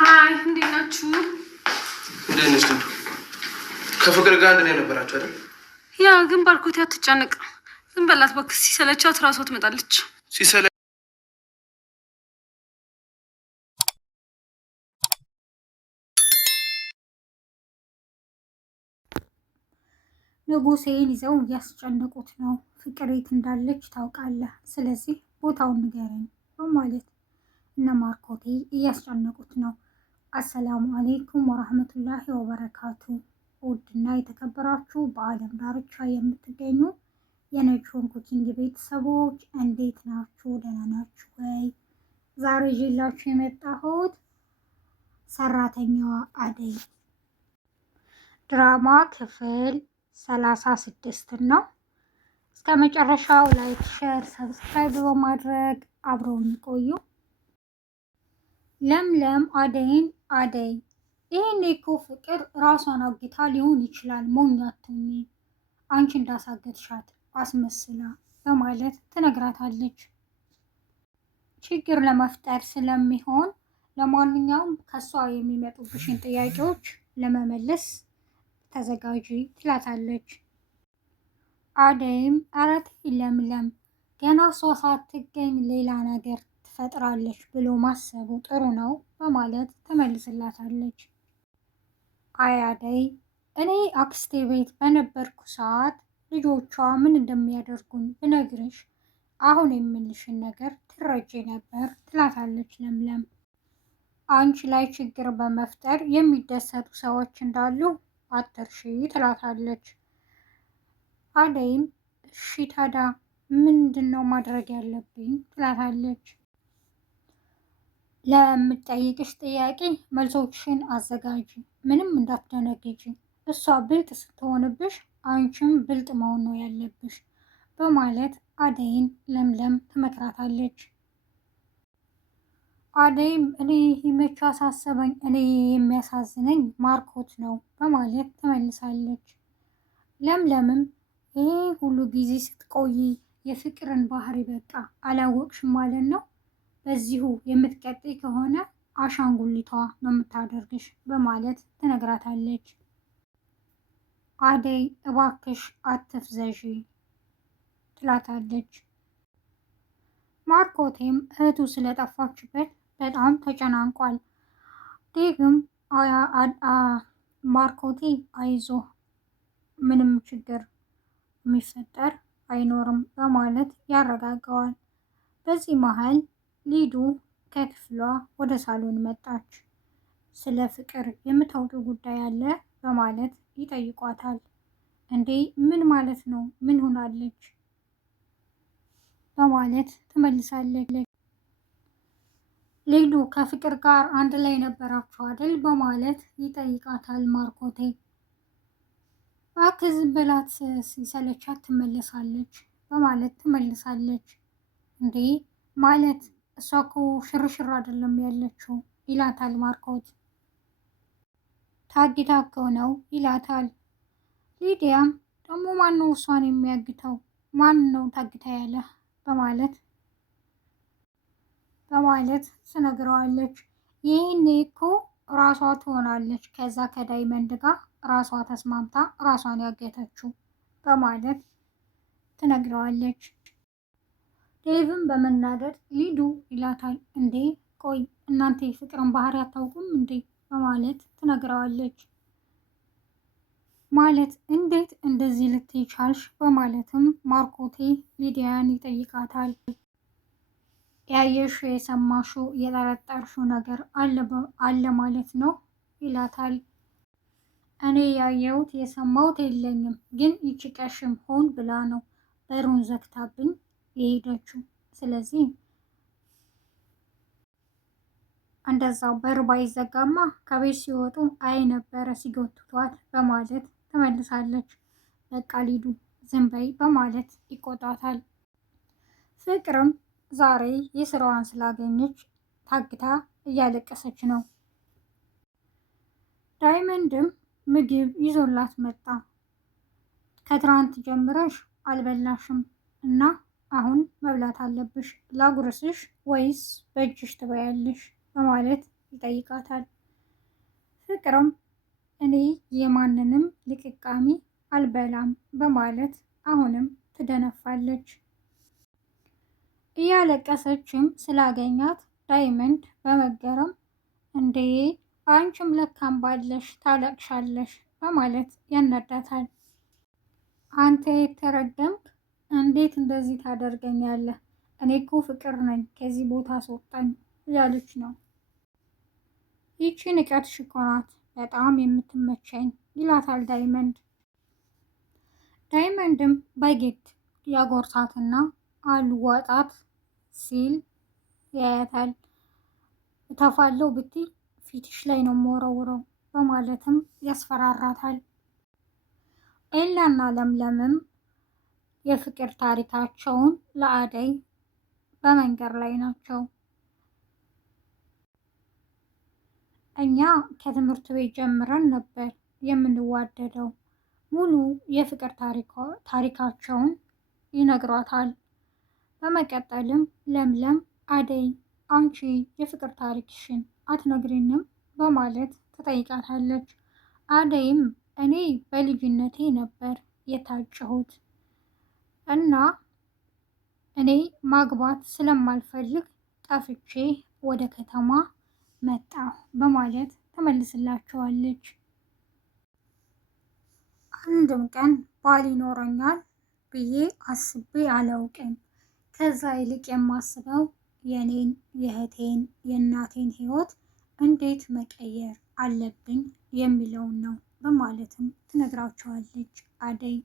ሀይ እንዴት ናችሁ? እንዴት ነሽ? ከፍቅር ጋር አንድ ላይ ነበራችሁ አይደል? ያ ግን ባርኮቴ አትጨነቅ፣ ዝም በላት እባክህ። ሲሰለቻት ራሷ ትመጣለች። ንጉሴን ይዘው እያስጨነቁት ነው። ፍቅር የት እንዳለች ታውቃለህ? ስለዚህ ቦታውን ንገረኝ በማለት እነ ማርኮቴ እያስጨነቁት ነው። አሰላሙ አሌይኩም ወራህመቱላሂ ወበረካቱ። ውድና የተከበራችሁ በአለም ዳርቻ የምትገኙ የነጆን ኩኪንግ ቤተሰቦች እንዴት ናችሁ? ደህና ናችሁ ወይ? ዛሬ ይዤላችሁ የመጣሁት ሰራተኛዋ አደይ ድራማ ክፍል 36 ነው። እስከ መጨረሻው ላይክ፣ ሼር፣ ሰብስክራይብ በማድረግ አብረውን ይቆዩ። ለምለም አደይ ይህን እኮ ፍቅር ራሷን አግታ ሊሆን ይችላል፣ ሞኝ አትሁኚ፣ አንቺ እንዳሳገትሻት አስመስላ በማለት ትነግራታለች። ችግር ለመፍጠር ስለሚሆን ለማንኛውም ከሷ የሚመጡብሽን ጥያቄዎች ለመመለስ ተዘጋጂ ትላታለች። አደይም ኧረ ተይ ለምለም፣ ገና እሷ ሳትገኝ ሌላ ነገር ትፈጥራለች ብሎ ማሰቡ ጥሩ ነው በማለት ትመልስላታለች። አይ አደይ፣ እኔ አክስቴ ቤት በነበርኩ ሰዓት ልጆቿ ምን እንደሚያደርጉኝ ብነግርሽ አሁን የምልሽን ነገር ትረጂ ነበር ትላታለች ለምለም። አንቺ ላይ ችግር በመፍጠር የሚደሰቱ ሰዎች እንዳሉ አትርሺ ትላታለች። አደይም እሺ ታዲያ ምንድን ነው ማድረግ ያለብኝ ትላታለች። ለምጠይቅሽ ጥያቄ መልሶችን አዘጋጂ፣ ምንም እንዳትደነግጂ። እሷ ብልጥ ስትሆንብሽ አንቺም ብልጥ መሆን ነው ያለብሽ በማለት አደይን ለምለም ትመክራታለች። አደይም እኔ መቼ አሳሰበኝ፣ እኔ የሚያሳዝነኝ ማርኮት ነው በማለት ትመልሳለች። ለምለምም ይህ ሁሉ ጊዜ ስትቆይ የፍቅርን ባህሪ በቃ አላወቅሽም ማለት ነው፣ በዚሁ የምትቀጥይ ከሆነ አሻንጉሊቷ ነው የምታደርግሽ በማለት ትነግራታለች። አደይ እባክሽ አትፍዘዢ ትላታለች። ማርኮቴም እህቱ ስለጠፋችበት በጣም ተጨናንቋል። ዴግም ማርኮቴ አይዞ፣ ምንም ችግር የሚፈጠር አይኖርም በማለት ያረጋጋዋል። በዚህ መሀል ሊዱ ከክፍሏ ወደ ሳሎን መጣች። ስለ ፍቅር የምታውቂው ጉዳይ አለ በማለት ይጠይቋታል። እንዴ ምን ማለት ነው? ምን ሆናለች? በማለት ትመልሳለች። ሊዱ ከፍቅር ጋር አንድ ላይ ነበራችሁ አይደል? በማለት ይጠይቃታል ማርኮቴ። እባክህ ዝም በላት ሲሰለቻት ትመለሳለች በማለት ትመልሳለች። እንዴ ማለት እሷ እኮ ሽርሽር አይደለም ያለችው ይላታል ማርኮት። ታግታ እኮ ነው ይላታል። ሊዲያም ደግሞ ማን ነው እሷን የሚያግተው? ማን ነው ታግታ ያለ በማለት ትነግረዋለች። ይህኔ እኮ ራሷ ትሆናለች ከዛ ከዳይመንድ ጋር ራሷ ተስማምታ ራሷን ያገተችው በማለት ትነግረዋለች። ዴቭን በመናደድ ሊዱ ይላታል። እንዴ ቆይ እናንተ የፍቅርን ባህሪ አታውቁም እንዴ? በማለት ትነግረዋለች። ማለት እንዴት እንደዚህ ልትይ ቻልሽ? በማለትም ማርኮቴ ሊዲያን ይጠይቃታል። ያየሽው የሰማሽው የጠረጠርሽው ነገር አለ ማለት ነው ይላታል። እኔ ያየሁት የሰማሁት የለኝም፣ ግን ይቺ ቀሽም ሆን ብላ ነው በሩን ዘግታብኝ የሄደችው። ስለዚህ እንደዛው በር ባይዘጋማ ከቤት ሲወጡ አይ ነበረ ሲጎትቷት በማለት ትመልሳለች። በቃ ሊዱ ዝም በይ በማለት ይቆጣታል። ፍቅርም ዛሬ የስራዋን ስላገኘች ታግታ እያለቀሰች ነው። ዳይመንድም ምግብ ይዞላት መጣ። ከትናንት ጀምረሽ አልበላሽም እና አሁን መብላት አለብሽ፣ ላጉርስሽ ወይስ በእጅሽ ትበያለሽ? በማለት ይጠይቃታል። ፍቅርም እኔ የማንንም ልቅቃሚ አልበላም በማለት አሁንም ትደነፋለች። እያለቀሰችም ስላገኛት ዳይመንድ በመገረም እንዴ አንቺም ለካም ባለሽ ታለቅሻለሽ በማለት ያናዳታል። አንተ የተረገምክ እንዴት እንደዚህ ታደርገኛለህ? እኔ እኮ ፍቅር ነኝ፣ ከዚህ ቦታ አስወጣኝ እያለች ነው። ይቺ ንቀትሽ እኮ ናት በጣም የምትመቸኝ ይላታል ዳይመንድ። ዳይመንድም ባጌት ያጎርሳትና አልዋጣት ሲል ያያታል። እተፋለው ብትይ ፊትሽ ላይ ነው የምወረውረው በማለትም ያስፈራራታል። ኤላና ለምለምም የፍቅር ታሪካቸውን ለአደይ በመንገር ላይ ናቸው። እኛ ከትምህርት ቤት ጀምረን ነበር የምንዋደደው። ሙሉ የፍቅር ታሪካቸውን ይነግሯታል። በመቀጠልም ለምለም አደይ አንቺ የፍቅር ታሪክሽን አትነግሪንም በማለት ትጠይቃታለች። አደይም እኔ በልጅነቴ ነበር የታጨሁት እና እኔ ማግባት ስለማልፈልግ ጠፍቼ ወደ ከተማ መጣሁ በማለት ተመልስላቸዋለች። አንድም ቀን ባል ይኖረኛል ብዬ አስቤ አላውቅም። ከዛ ይልቅ የማስበው የኔን፣ የእህቴን፣ የእናቴን ህይወት እንዴት መቀየር አለብኝ የሚለውን ነው በማለትም ትነግራቸዋለች አደይ።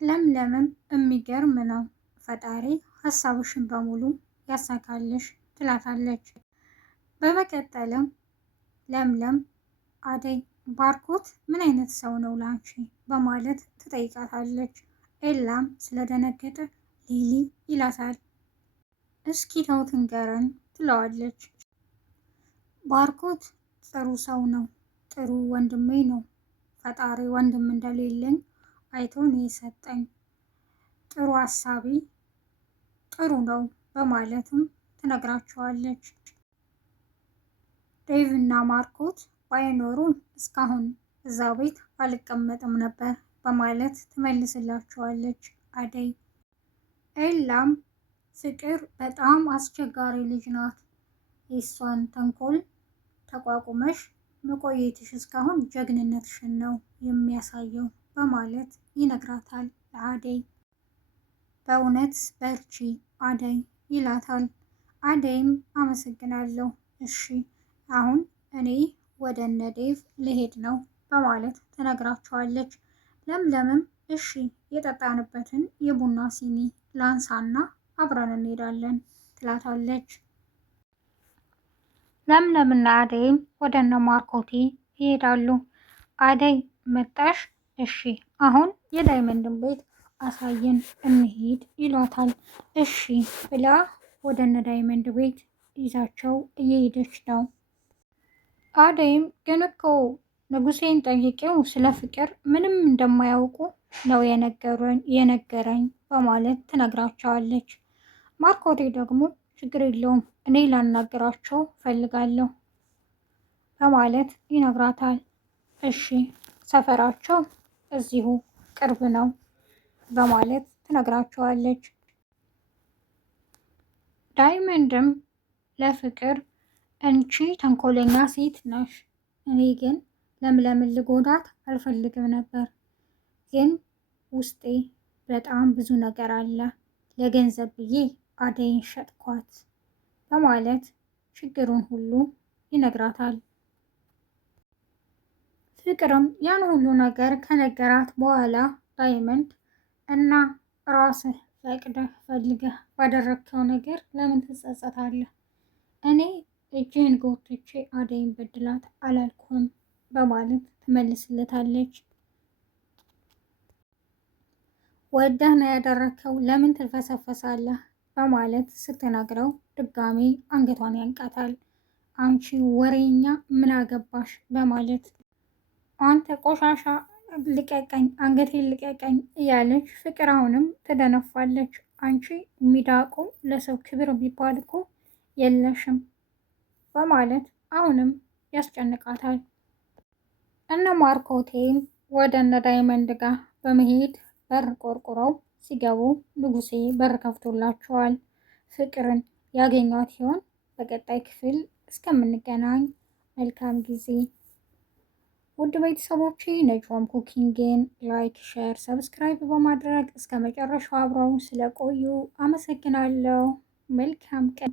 ለምለምም የሚገርም ነው ፈጣሪ ሀሳብሽን በሙሉ ያሳካልሽ ትላታለች። በመቀጠልም ለምለም አደይ ባርኮት ምን አይነት ሰው ነው ላንቺ በማለት ትጠይቃታለች። ኤላም ስለደነገጠ ሊሊ ይላታል። እስኪ ተው ትንገረን ትለዋለች። ባርኮት ጥሩ ሰው ነው፣ ጥሩ ወንድሜ ነው። ፈጣሪ ወንድም እንደሌለኝ አይቶ ነው የሰጠኝ። ጥሩ አሳቢ፣ ጥሩ ነው በማለትም ትነግራቸዋለች። ዴቭ እና ማርኮት ባይኖሩ እስካሁን እዛ ቤት አልቀመጥም ነበር በማለት ትመልስላቸዋለች አደይ። ኤላም ፍቅር በጣም አስቸጋሪ ልጅ ናት፣ የእሷን ተንኮል ተቋቁመሽ መቆየትሽ እስካሁን ጀግንነትሽን ነው የሚያሳየው በማለት ይነግራታል ለአደይ። በእውነት በርቺ አደይ ይላታል። አደይም አመሰግናለሁ፣ እሺ አሁን እኔ ወደ እነ ዴቭ ልሄድ ነው በማለት ትነግራቸዋለች። ለምለምም እሺ የጠጣንበትን የቡና ሲኒ ላንሳና አብረን እንሄዳለን ትላታለች። ለምለምና አደይም ወደ እነ ማርኮቴ ይሄዳሉ። አደይ መጣሽ? እሺ አሁን የዳይመንድን ቤት አሳየን እንሂድ ይሏታል። እሺ ብላ ወደ እነ ዳይመንድ ቤት ይዛቸው እየሄደች ነው። አደይም ግን እኮ ንጉሴን ጠይቄው ስለ ፍቅር ምንም እንደማያውቁ ነው የነገረኝ በማለት ትነግራቸዋለች። ማርኮቴ ደግሞ ችግር የለውም እኔ ላናግራቸው ፈልጋለሁ በማለት ይነግራታል። እሺ ሰፈራቸው እዚሁ ቅርብ ነው በማለት ትነግራቸዋለች። ዳይመንድም ለፍቅር አንቺ ተንኮለኛ ሴት ነሽ፣ እኔ ግን ለምለምን ልጎዳት አልፈልግም ነበር፣ ግን ውስጤ በጣም ብዙ ነገር አለ፣ ለገንዘብ ብዬ አደይን ሸጥኳት በማለት ችግሩን ሁሉ ይነግራታል። ፍቅርም ያን ሁሉ ነገር ከነገራት በኋላ ዳይመንድ እና ራስህ ፈቅደህ ፈልገህ ባደረግከው ነገር ለምን ትጸጸታለህ? እኔ እጅህን ጎትቼ አደይን በድላት አላልኩም በማለት ትመልስለታለች። ወደህ ነው ያደረግከው ለምን ትልፈሰፈሳለህ በማለት ስትነግረው ድጋሜ አንገቷን ያንቃታል። አንቺ ወሬኛ ምን አገባሽ በማለት አንተ ቆሻሻ ልቀቀኝ፣ አንገቴን ልቀቀኝ እያለች ፍቅር አሁንም ትደነፋለች። አንቺ ሚዳቆ ለሰው ክብር የሚባል እኮ የለሽም በማለት አሁንም ያስጨንቃታል። እነ ማርኮቴም ወደ እነ ዳይመንድ ጋር በመሄድ በር ቆርቁረው ሲገቡ ንጉሴ በር ከፍቶላቸዋል። ፍቅርን ያገኟት ሲሆን በቀጣይ ክፍል እስከምንገናኝ መልካም ጊዜ። ውድ ቤተሰቦቼ ነጆም ኩኪንግን ላይክ፣ ሼር፣ ሰብስክራይብ በማድረግ እስከ መጨረሻው አብረውን ስለቆዩ አመሰግናለሁ። መልካም ቀን